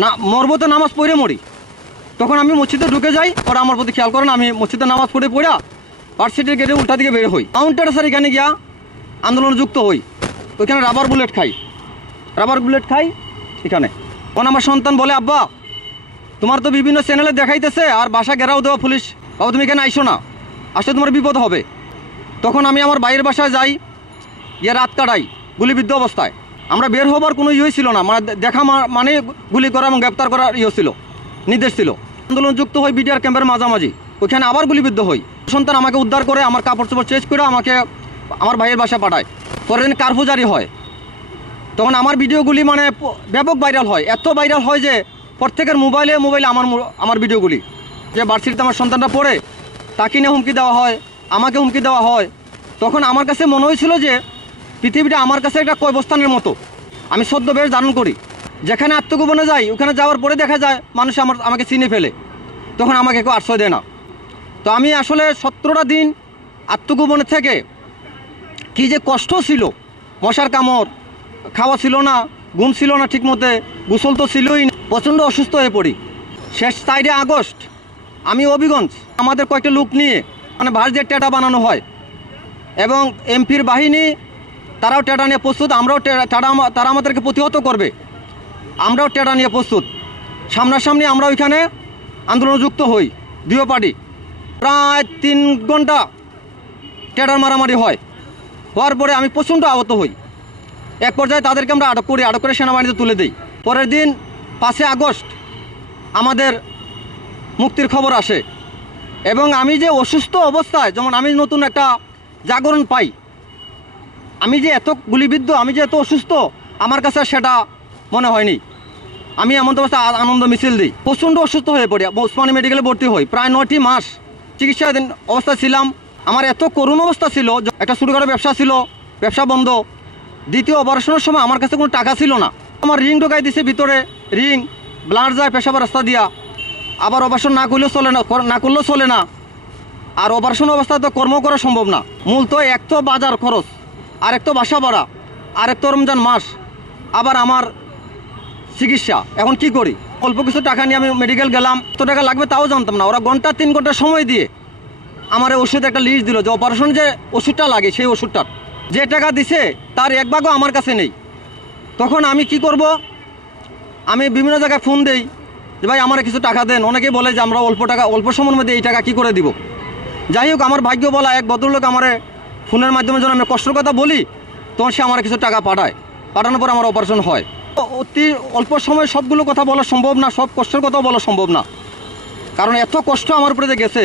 না মরবো তো নামাজ পড়ে মরি। তখন আমি মসজিদে ঢুকে যাই, ওরা আমার প্রতি খেয়াল করেন, আমি মসজিদে নামাজ পড়ে ভার্সিটির গেটে উল্টা দিকে বের হই। কাউন্টার স্যার এখানে গিয়া আন্দোলনে যুক্ত হই, ওইখানে রাবার বুলেট খাই এখানে। তখন আমার সন্তান বলে, আব্বা তোমার তো বিভিন্ন চ্যানেলে দেখাইতেছে আর বাসা ঘেরাও দেওয়া পুলিশ, বাবা তুমি এখানে আইসো না, আসলে তোমার বিপদ হবে। তখন আমি আমার বাইরের বাসায় যাই, গিয়ে রাত কাটাই গুলিবিদ্ধ অবস্থায়। আমরা বের হবার কোনো ইয়ে ছিল না, মানে দেখা মানে গুলি করা এবং গ্রেপ্তার করার ইয়ে ছিল, নির্দেশ ছিল। আন্দোলন যুক্ত হই বিডিআর ক্যাম্পের মাঝামাঝি, ওইখানে আবার গুলিবিদ্ধ হই। সন্তান আমাকে উদ্ধার করে আমার কাপড় চোপড় চেঞ্জ করে আমাকে আমার ভাইয়ের বাসায় পাঠায়। পরের দিন কারফিউ জারি হয়। তখন আমার ভিডিওগুলি মানে ব্যাপক ভাইরাল হয়, এত ভাইরাল হয় যে প্রত্যেকের মোবাইলে আমার ভিডিওগুলি, যে ভার্সিটিতে আমার সন্তানটা পড়ে তাকে নিয়ে হুমকি দেওয়া হয়, আমাকে হুমকি দেওয়া হয়। তখন আমার কাছে মনে হয়েছিল যে পৃথিবীটা আমার কাছে একটা কবরস্থানের মতো। আমি ছদ্মবেশ ধারণ করি, যেখানে আত্মগোপনে যাই ওখানে যাওয়ার পরে দেখা যায় মানুষ আমাকে চিনে ফেলে, তখন আমাকে কেউ আশ্রয় দেয় না। তো আমি আসলে 17টা দিন আত্মগোপনে থেকে কী যে কষ্ট ছিল, মশার কামড়, খাওয়া ছিল না, ঘুম ছিল না ঠিক মতে, গোসল তো ছিলই না, প্রচণ্ড অসুস্থ হয়ে পড়ি। শেষ 4 আগস্ট আমি হবিগঞ্জ আমাদের কয়েকটা লোক নিয়ে মানে ভার্সিটির টেটা বানানো হয় এবং এমপির বাহিনী তারাও টেটা নিয়ে প্রস্তুত, আমরাও তারা আমাদেরকে প্রতিহত করবে, আমরাও টেটা নিয়ে প্রস্তুত। সামনাসামনি আমরা ওইখানে আন্দোলনে যুক্ত হই, দুই পার্টি। প্রায় 3 ঘন্টা টেটার মারামারি হয়, হওয়ার পরে আমি প্রচণ্ড আহত হই। এক পর্যায়ে তাদেরকে আমরা আটক করে সেনাবাহিনীতে তুলে দিই। পরের দিন 5 আগস্ট আমাদের মুক্তির খবর আসে এবং আমি যে অসুস্থ অবস্থায়, যেমন আমি নতুন একটা জাগরণ পাই, আমি যে এত গুলিবিদ্ধ, আমি যে এত অসুস্থ, আমার কাছে সেটা মনে হয়নি। আমি এমন অবস্থায় আনন্দ মিছিল দিই, প্রচণ্ড অসুস্থ হয়ে পড়ি, ওসমানী মেডিকেলে ভর্তি হই, প্রায় 9টি মাস চিকিৎসাধীন অবস্থা ছিলাম। আমার এত করুণ অবস্থা ছিল, একটা ছোটোখাটো ব্যবসা ছিল, ব্যবসা বন্ধ। দ্বিতীয় অপারেশনের সময় আমার কাছে কোনো টাকা ছিল না, আমার রিং ঢোকাই দিছে ভিতরে, রিং ব্লাড যায় পেশাবার রাস্তা দিয়া। আবার অপারেশন না করলেও চলে না, আর অপারেশন অবস্থায় তো কর্ম করা সম্ভব না। মূল তো এক তো বাজার খরচ, আর এক তো বাসা ভাড়া, আর এক তো রমজান মাস, আবার আমার চিকিৎসা। এখন কি করি? অল্প কিছু টাকা নিয়ে আমি মেডিকেল গেলাম, কত টাকা লাগবে তাও জানতাম না। ওরা 3 ঘন্টা সময় দিয়ে আমার ওষুধ একটা লিস্ট দিল, যে অপারেশন যে ওষুধটা লাগে সেই ওষুধটার যে টাকা দিছে তার 1 ভাগও আমার কাছে নেই। তখন আমি কি করব? আমি বিভিন্ন জায়গায় ফোন দেই যে ভাই আমার কিছু টাকা দেন। অনেকেই বলে যে আমরা অল্প সময়ের মধ্যে এই টাকা কী করে দিব। যাই হোক, আমার ভাগ্য বলা এক ভদ্রলোক আমার ফোনের মাধ্যমে যখন আমি কষ্টের কথা বলি, তখন সে আমার কিছু টাকা পাঠানোর পর আমার অপারেশন হয়। অতি অল্প সময়ে সবগুলো কথা বলা সম্ভব না, সব কষ্টের কথাও বলা সম্ভব না, কারণ এত কষ্ট আমার উপরে গেছে।